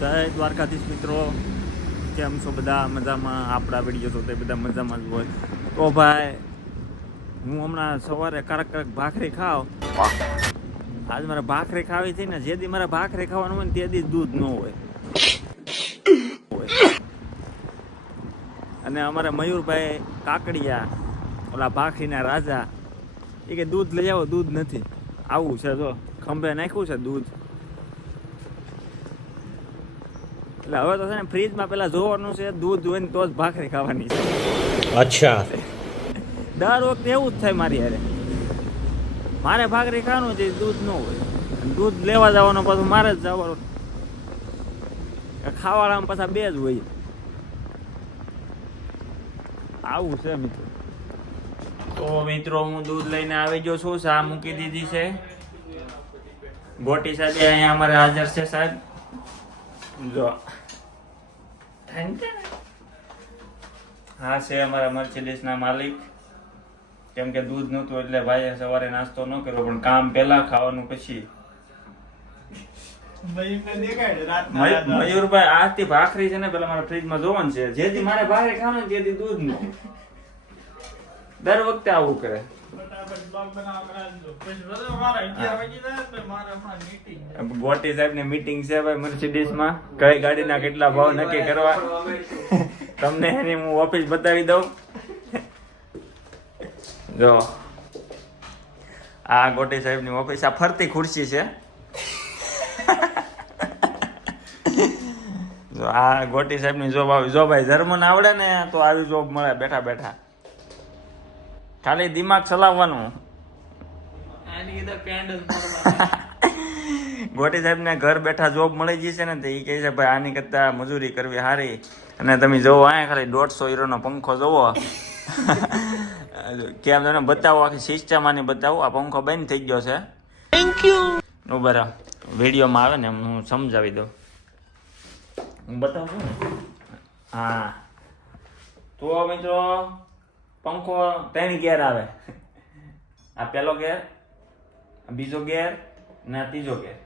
જય દ્વારકાધીશ મિત્રો, કેમ છો બધા? મજામાં? આપણા વિડીયો તો તે બધા મજામાં જ હોય. તો ભાઈ હું હમણાં સવારે કારક ભાખરી ખાવ. આજ મારે ભાખરી ખાવી હતી ને, જે દી મારે ભાખરી ખાવાનું હોય ને તે દી દૂધ ન હોય. અને અમારા મયુરભાઈ કાકડિયા, ઓલા ભાખરીના રાજા, એ કે દૂધ લઈ આવો, દૂધ નથી. આવું છે, જો ખંભે નાખ્યું છે દૂધ. એટલે હવે તો છે ને ફ્રીજમાં પેલા જોવાનું છે, દૂધ હોય ને તો જ ભાખરી ખાવાની છે. અચ્છા, દર વખતે એવું જ થાય મારી હારે. મારે ભાખરી ખાવાનું છે, દૂધ ન હોય. દૂધ લેવા જવાનું પાછું મારે જ જવાનું. ખાવાળામાં પાછા બે જ હોય. આવું છે મિત્રો. તો મિત્રો હું દૂધ લઈને આવી ગયો છું. ચા મૂકી દીધી છે. ગોટી સાહેબ અહીંયા અમારે હાજર છે સાહેબ. જો હા છે અમારા મર્સિડીઝના માલિક. કેમ કે દૂધ નહોતું એટલે ભાઈએ સવારે નાસ્તો ન કર્યો, પણ કામ પહેલા ખાવાનું પછી. મયુરભાઈ આજથી ભાખરી છે ને પેલા મારા ફ્રીજમાં જોવાનું છે. જેથી મારે ભાખરી ખાવાનું તેથી દૂધ નું. દર વખતે આવું કરે. ગોટી સાહેબ ની મીટિંગ છે ભાઈ મર્સિડીઝ માં. કઈ ગાડીના કેટલા ભાવ નક્કી કરવા તમને એની હું ઓફિસ બતાવી દઉં. જો આ ગોટી સાહેબ ની ઓફિસ. આ ફરતી ખુરશી છે. જો આ ગોટી સાહેબ ની જોબ આવી. જો ભાઈ જર્મન આવડે ને તો આવી જોબ મળે બેઠા બેઠા. ખાલી દિમાગ ચલાવવાનું. ગોટી સાહેબ ને ઘર બેઠા જોબ મળી જશે ને તો એ કહે છે ભાઈ આની કરતા મજૂરી કરવી સારી. અને તમે જોવો અહીંયા ખાલી 150 યુરોનો પંખો જોવો. કેમ તમને બતાવો, આખી સિસ્ટમ આની બતાવો. આ પંખો બંધ થઈ ગયો છે. Thank you. બરાબર વિડીયોમાં આવે ને હું સમજાવી દઉં. હું બતાવું છું ને. હા તો મિત્રો પંખો 3 ગેર આવે. આ પહેલો ગેર, બીજો ગેર ને ત્રીજો ગેર.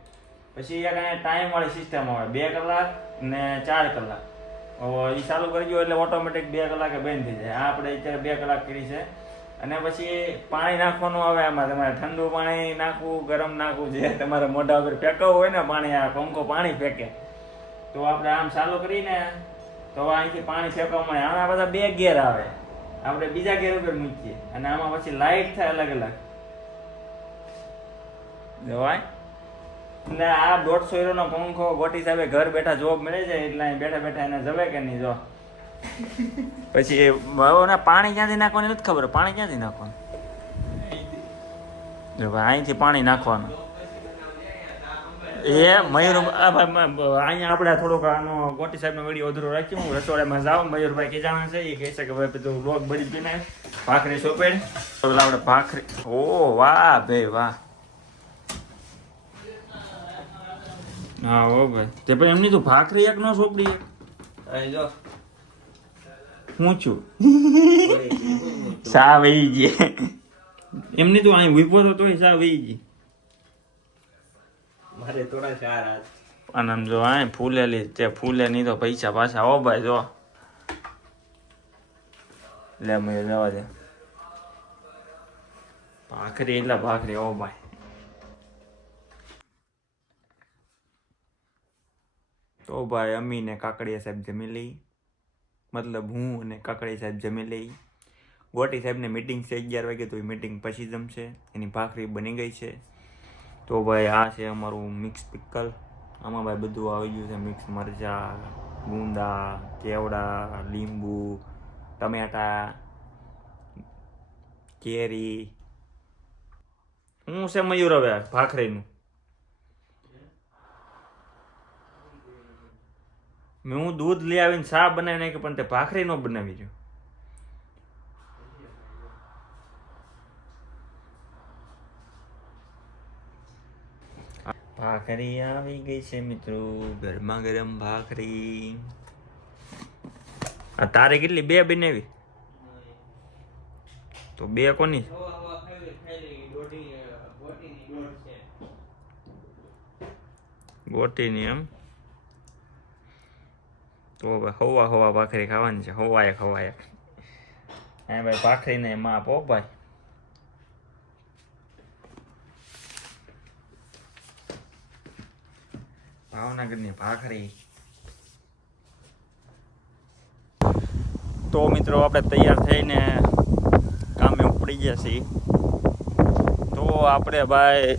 પછી એક અહીંયા ટાઈમ વાળી સિસ્ટમ આવે. 2 કલાક ને 4 કલાક. એ ચાલુ કરી ગયો એટલે ઓટોમેટિક 2 કલાકે બંધ થઈ જાય. આ આપણે અત્યારે 2 કલાક કરી છે. અને પછી પાણી નાખવાનું આવે આમાં. તમારે ઠંડુ પાણી નાખવું, ગરમ નાખવું, જે તમારે મોઢા ઉપર ફેંકવું હોય ને પાણી. આ પંખો પાણી ફેંકે તો આપણે આમ ચાલુ કરીને તો અહીંથી પાણી ફેંકવામાં આવે. આમાં બધા 2 ગેર આવે. આપણે બીજા ગેર ઉપર મૂકીએ અને આમાં પછી લાઈટ થાય અલગ અલગ. જોવાય ને આ 150 યુરોનો પંખો ગોટી સાહેબે ઘર બેઠા જોબ મળે છે એટલે બેઠા બેઠા એને જવે કે નહીં. જો પછી પાણી ક્યાંથી નાખવાની નથી ખબર. પાણી ક્યાંથી નાખવાનું? જો ભાઈ અહીંથી પાણી નાખવાનું. એ મયુર અહીંયા આપણે થોડોક આનો ગોટી સાહેબનો વિડીયો અધૂરો રાખી. હું રસોડામાં જાઉં. મયુરભાઈ ખીજાણા છે. એ કહે છે કે ભાઈ બધું રોગ બળી પીને ભાખરી સોંપેડ. આપણે ભાખરી. ઓ વાહ ભાઈ વાહ. હા હો ભાઈ. તે ભાઈ એમની તો ભાખરી એક નો સોંપડી. જો હું છું સા વહી ગઈ. એમની તો અહીં ઉભો તો તોય સા વહી ગઈ. મારે થોડા ચાર આનંદ જો આ ફૂલેલી તે ફૂલે નહીં તો પૈસા પાછા. હો ભાઈ જો લે મેં જવા દે. ભાખરી એટલે ભાખરી. હો ભાઈ તો ભાઈ અમી ને કાકડિયા સાહેબ જમી લઈ. મતલબ હું અને કાકડિયા સાહેબ જમી લઈ. ગોટી સાહેબને મીટિંગ છે 11 વાગે, તો એ મીટિંગ પછી જમશે. એની ભાખરી બની ગઈ છે. તો ભાઈ આ છે અમારું મિક્સ પિકલ. આમાં ભાઈ બધું આવી ગયું છે. મિક્સ મરચાં, ગુંદા, કેવડા, લીંબુ, ટમેટા, કેરી. હું છે મયુર હવે ભાખરીનું. મેં હું દૂધ લઈ આવીને ચા બનાવી નાખી, પણ તે ભાખરી નો બનાવી રહ્યો. ભાખરી આવી ગઈ છે મિત્રો. ગરમા ગરમ ભાખરી. આ તારે કેટલી? 2 બનાવી તો 2 કોની? ગોટીની એમ. તો હવે હવા ભાખરી ખાવાની છે, હવાએ ખવાય. હા ભાઈ, ભાખરીને એમાં આપો ભાઈ. ભાવનગરની ભાખરી. તો મિત્રો આપણે તૈયાર થઈને કામે ઉપડી ગયા છીએ. તો આપણે ભાઈ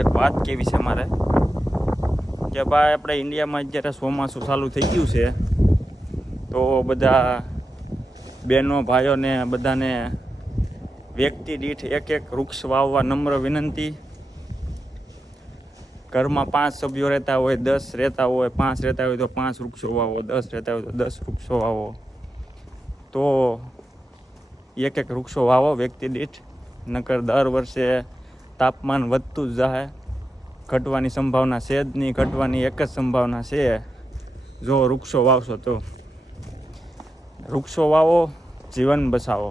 એક વાત કેવી છે મારે કે ભાઈ, આપણે ઇન્ડિયામાં અત્યારે ચોમાસું ચાલુ થઈ ગયું છે. તો બધા બહેનો ભાઈઓને બધાને વ્યક્તિ દીઠ એક વૃક્ષ વાવવા નમ્ર વિનંતી. ઘરમાં 5 સભ્યો રહેતા હોય, 10 રહેતા હોય, 5 રહેતા હોય તો 5 વૃક્ષો વાવો, 10 રહેતા હોય તો 10 વૃક્ષો વાવો. તો એક વૃક્ષો વાવો વ્યક્તિ દીઠ. નકર દર વર્ષે તાપમાન વધતું જ જાય. ઘટવાની સંભાવના છે જ નહીં, ઘટવાની એક જ સંભાવના છે જો વૃક્ષો વાવશો તો. વૃક્ષો વાવો, જીવન બચાવો.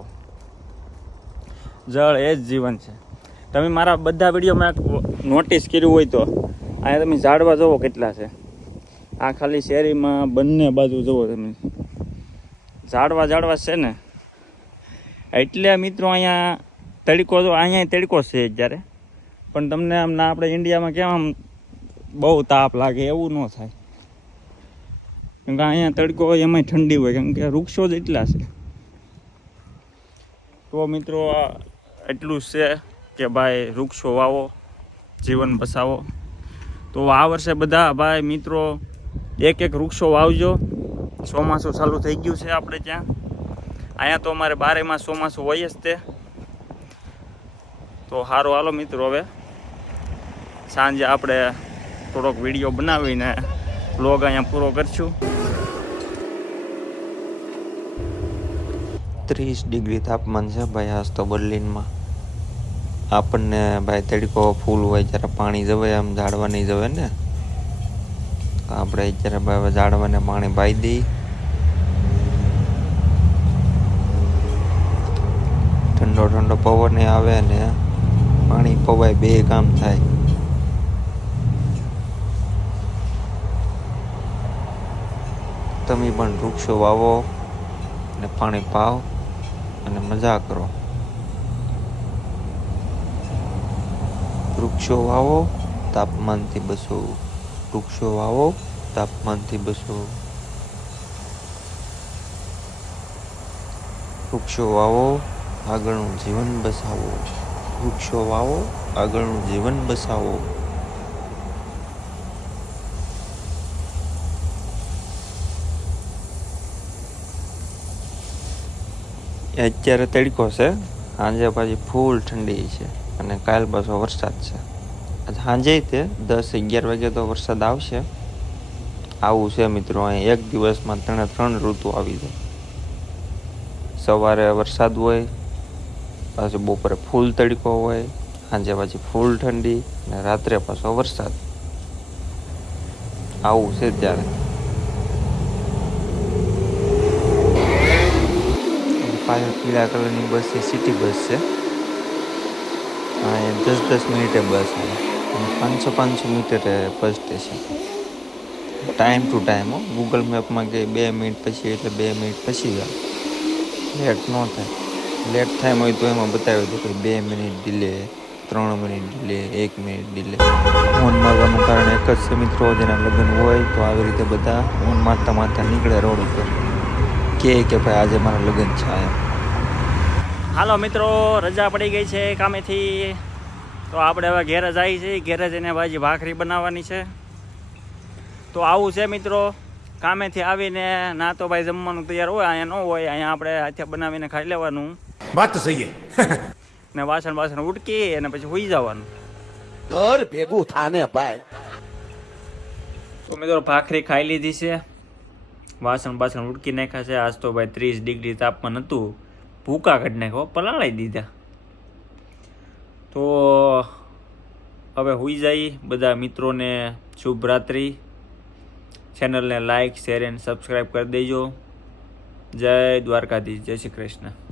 જળ એ જ જીવન છે. તમે મારા બધા વિડીયોમાં નોટિસ કર્યું હોય તો અહીંયા તમે ઝાડવા જુઓ કેટલા છે. આ ખાલી શેરીમાં બંને બાજુ જુઓ તમે, ઝાડવા છે ને. એટલે મિત્રો અહીંયા તડકો તો અહીંયા તડકો છે જ્યારે, પણ તમને આમ ના આપણે ઇન્ડિયામાં કેમ આમ બહુ તાપ લાગે એવું ન થાય. કેમ કે અહીંયા તડકો હોય એમાંય ઠંડી હોય, કેમ કે વૃક્ષો જ એટલા છે. તો મિત્રો એટલું જ છે કે ભાઈ વૃક્ષો વાવો, જીવન બચાવો. તો આ વર્ષે બધા ભાઈ મિત્રો એક વૃક્ષો વાવજો. ચોમાસું ચાલુ થઈ ગયું છે આપણે ત્યાં. અહીંયા તો અમારે 12 માસ ચોમાસું હોય જ તે. તો સારું, હાલો મિત્રો, હવે સાંજે આપણે થોડોક વિડીયો બનાવીને વ્લોગ અહીંયા પૂરો કરશું. 30 ડિગ્રી તાપમાન છે ભાઈ આજ તો બર્લિનમાં. આપણને ભાઈ તડકો ફૂલ હોય જ્યારે પાણી જવાય, આમ ઝાડવા નહીં જવાય ને. આપણે અત્યારે ભાઈ ઝાડવાને પાણી પાઈ દઈ. ઠંડો પવન આવે ને પાણી પવાય, બે કામ થાય. તમે પણ વૃક્ષો વાવો અને પાણી પાવ અને મજા કરો. વૃક્ષો વાવો, તાપમાનથી બચો. વૃક્ષો વાવો, તાપમાનથી બચો. વૃક્ષો વાવો, આગળનું જીવન બચાવો. વૃક્ષો વાવો, આગળનું જીવન બચાવો. અત્યારે તડકો છે, સાંજે પાછી ફૂલ ઠંડી છે અને કાલ પાછો વરસાદ છે. સાંજે તે 10-11 વાગે તો વરસાદ આવશે. આવું છે મિત્રો, અહીં એક દિવસમાં 3 ઋતુ આવી જાય. સવારે વરસાદ હોય, પાછું બપોરે ફૂલ તડકો હોય, સાંજે પાછી ફૂલ ઠંડી અને રાત્રે પાછો વરસાદ. આવું છે ત્યારે. પાછળ પીળા કલરની બસ છે, સિટી બસ છે. હા, 10 મિનિટે બસ આવે અને 500 મીટરે bus station. Time to time હો. ગૂગલ મેપમાં કે 2 મિનિટ પછી એટલે 2 મિનિટ પછી આવે. લેટ ન થાય. લેટ થાય હોય તો એમાં બતાવ્યું હતું કે 2 minute delay, 3 minute delay, 1 minute delay. Phone મારવાનું કારણ એક જ છે મિત્રો, જેના લગ્ન હોય તો આવી રીતે બધા ફોન મારતા નીકળે રોડ ઉપર કે ભાઈ આજે મારા લગ્ન છે. હાલો મિત્રો, રજા પડી ગઈ છે કામેથી. તો આપણે હવે ઘેર જ આવી છીએ. ઘેર જઈને ભાજી ભાખરી બનાવવાની છે. તો આવું છે મિત્રો, કામેથી આવીને ના તો ભાઈ જમવાનું તૈયાર હોય, અહીંયા ન હોય, અહીંયા આપણે હાથે બનાવીને ખાઈ લેવાનું. વાત તો સહી ને વાસણ ઉટકી અને પછી સુઈ જવાનું. ઘર ભેગું થાને ભાઈ. તો મિત્રો ભાખરી ખાઈ લીધી છે, વાસણ ઉટકી નાખ્યા છે. આજ તો ભાઈ 30 ડિગ્રી તાપમાન હતું. ભૂકા કાઢી નાખ્યો, પલાળી દીધા. તો હવે સુઈ જાય. બધા મિત્રોને શુભ રાત્રિ. ચેનલને લાઈક, શેર એન્ડ સબસ્ક્રાઈબ કરી દેજો. જય દ્વારકાધીશ, જય શ્રી કૃષ્ણ.